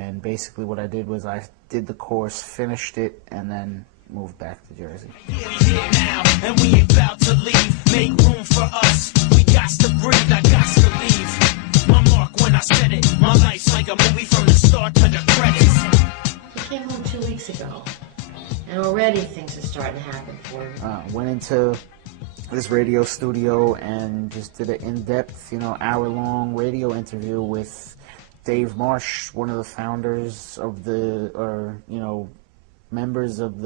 And basically what I did was I did the course, finished it, and then moved back to Jersey. And we about to leave, make room for us. We got to breathe, I got to leave. My mark when I said it, my life's like a movie from the start to the credits. He came home 2 weeks ago, and already things are starting to happen for him. Went into this radio studio and just did an in-depth, hour-long radio interview with Dave Marsh, one of the founders of board members of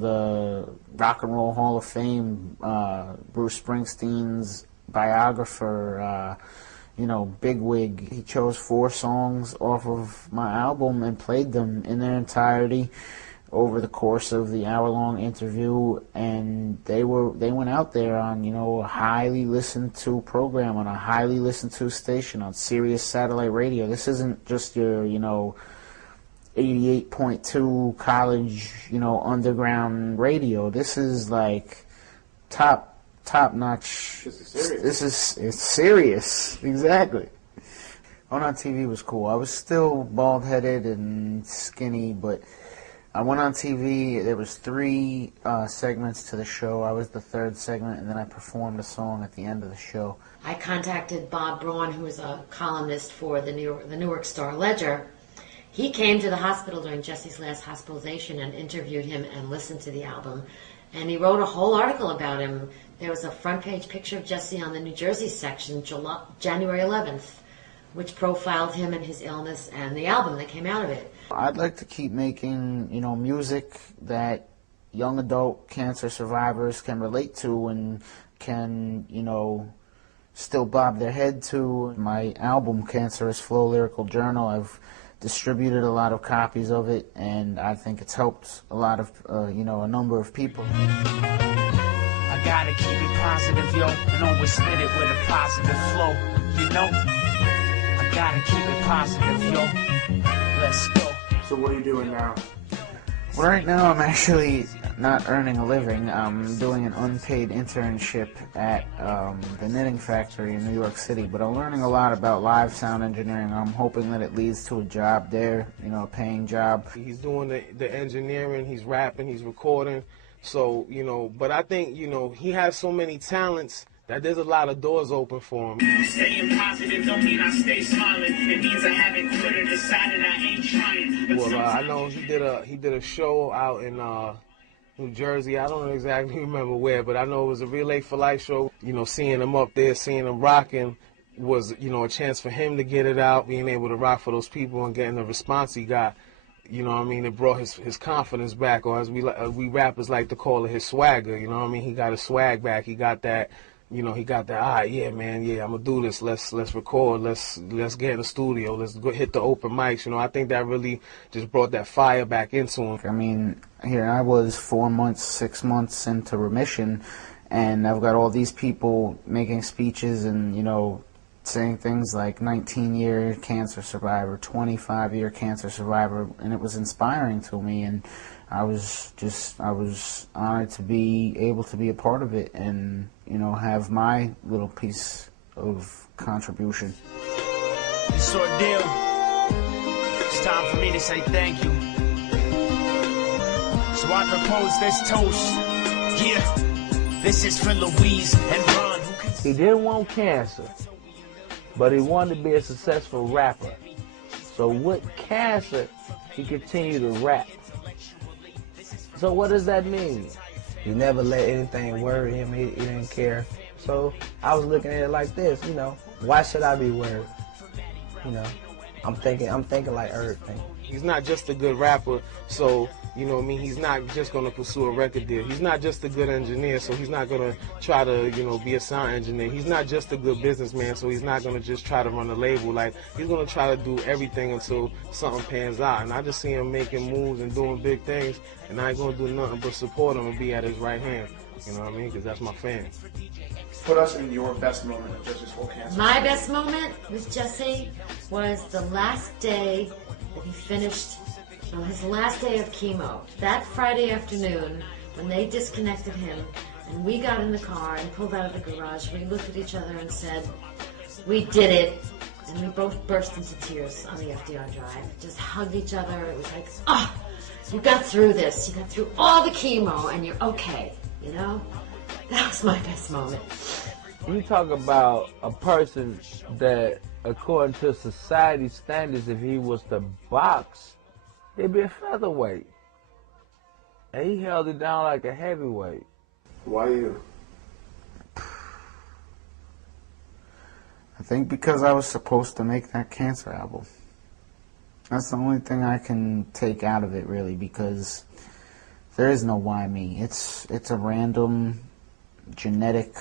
the Rock and Roll Hall of Fame, Bruce Springsteen's biographer, bigwig. He chose 4 songs off of my album and played them in their entirety over the course of the hour-long interview, and they went out there on, a highly listened to program on a highly listened to station on Sirius satellite radio. This isn't just your, 88.2 college, underground radio. This is like top notch. It's serious. Exactly. Going on TV was cool. I was still bald-headed and skinny, but I went on TV. There was 3 segments to the show. I was the 3rd segment, and then I performed a song at the end of the show. I contacted Bob Braun, who is a columnist for the Newark Star-Ledger. He came to the hospital during Jesse's last hospitalization and interviewed him and listened to the album. And he wrote a whole article about him. There was a front-page picture of Jesse on the New Jersey section, January 11th, which profiled him and his illness and the album that came out of it. I'd like to keep making, music that young adult cancer survivors can relate to and can, still bob their head to. My album, Cancerous Flow Lyrical Journal, I've distributed a lot of copies of it, and I think it's helped a lot of, a number of people. I gotta keep it positive, yo, and always spit it with a positive flow, I gotta keep it positive, yo. Let's go. So what are you doing now? Well, right now I'm actually not earning a living. I'm doing an unpaid internship at the knitting factory in New York City, but I'm learning a lot about live sound engineering. I'm hoping that it leads to a job there, a paying job. He's doing the engineering, he's rapping, he's recording, so, but I think, he has so many talents that there's a lot of doors open for him. Staying positive don't mean I stay smiling. It means I haven't quit or decided I ain't trying. Well, I know he did a show out in New Jersey. I don't exactly remember where, but I know it was a Relay for Life show. Seeing him up there, seeing him rocking was, a chance for him to get it out, being able to rock for those people and getting the response he got. It brought his confidence back, or as we rappers like to call it, his swagger. He got his swag back. He got that. He got that, yeah, man, yeah, I'm going to do this. Let's record. Let's get in the studio. Let's go hit the open mics. I think that really just brought that fire back into him. I mean, here I was 4 months, 6 months into remission, and I've got all these people making speeches and, saying things like 19-year cancer survivor, 25-year cancer survivor, and it was inspiring to me, and I was honored to be able to be a part of it and, have my little piece of contribution. This ordeal, it's time for me to say thank you. So I propose this toast. Yeah, this is for Louise and Ron. He didn't want cancer, but he wanted to be a successful rapper. So with cancer, he continued to rap. So what does that mean? He never let anything worry him. He didn't care. So I was looking at it like this, why should I be worried? I'm thinking like everything. He's not just a good rapper, so, he's not just going to pursue a record deal. He's not just a good engineer, so he's not going to try to, be a sound engineer. He's not just a good businessman, so he's not going to just try to run a label. Like, he's going to try to do everything until something pans out. And I just see him making moves and doing big things, and I ain't going to do nothing but support him and be at his right hand. You know what I mean? Because that's my fan. Put us in your best moment of Jesse's whole cancer. My best moment with Jesse was the last day that he finished, his last day of chemo. That Friday afternoon, when they disconnected him, and we got in the car and pulled out of the garage, we looked at each other and said, we did it, and we both burst into tears on the FDR drive. Just hugged each other. It was like, oh, you got through this. You got through all the chemo, and you're okay, you know? That was my best moment. You talk about a person that, according to society standards, if he was to box, he'd be a featherweight. And he held it down like a heavyweight. Why you? I think because I was supposed to make that Cancer album. That's the only thing I can take out of it, really, because there is no why me. It's a random genetic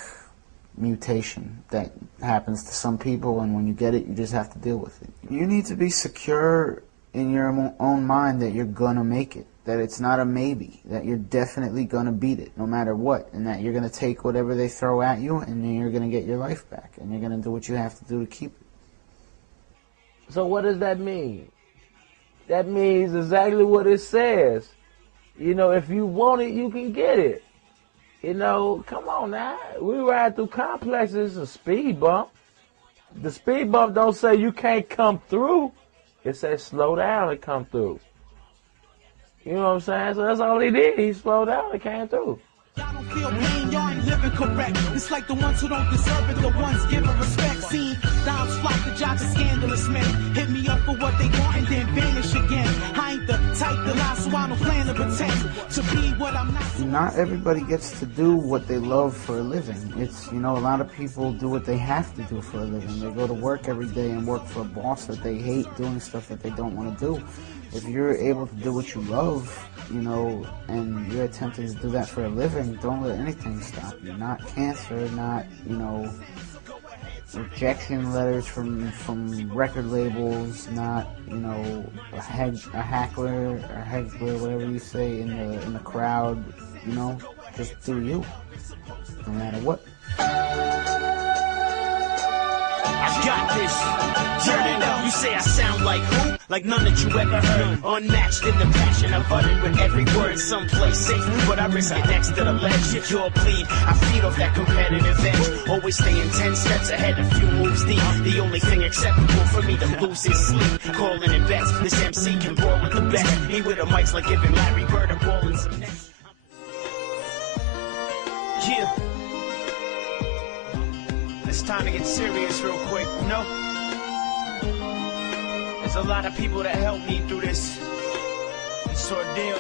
mutation that happens to some people, and when you get it, you just have to deal with it. You need to be secure in your own mind that you're gonna make it, that it's not a maybe, that you're definitely gonna beat it no matter what, and that you're gonna take whatever they throw at you, and then you're gonna get your life back, and you're gonna do what you have to do to keep it. So what does that mean? That means exactly what it says. You know, if you want it, you can get it. You know, come on now. We ride through complexes, a speed bump. The speed bump don't say you can't come through. It says slow down and come through. You know what I'm saying? So that's all he did. He slowed down and came through. Y'all don't feel pain, y'all ain't living correct. It's like the ones who don't deserve it, the ones giving respect. Seen dimes flock the job to scandalous men. Hit me up for what they want and then vanish again. I ain't the type to lie, so I don't plan to pretend to be what I'm not. Not everybody gets to do what they love for a living. It's, you know, a lot of people do what they have to do for a living. They go to work every day and work for a boss that they hate, doing stuff that they don't want to do. If you're able to do what you love, you know, and you're attempting to do that for a living, don't let anything stop you. Not cancer, not, you know, rejection letters from record labels, not, you know, a heckler, whatever you say in the crowd, you know, just do you, no matter what. I got this. Turn it up. You say I sound like who? Like none that you ever heard. Unmatched in the passion I've uttered with every word. Someplace safe, but I risk it next to the ledge. If you'll bleed, I feed off that competitive edge. Always staying 10 steps ahead, a few moves deep. The only thing acceptable for me to lose is sleep. Calling in bets, this MC can brawl with the best. Me with the mics like giving Larry Bird a ball in some nets. Yeah. It's time to get serious real quick, you know? There's a lot of people that helped me through this ordeal.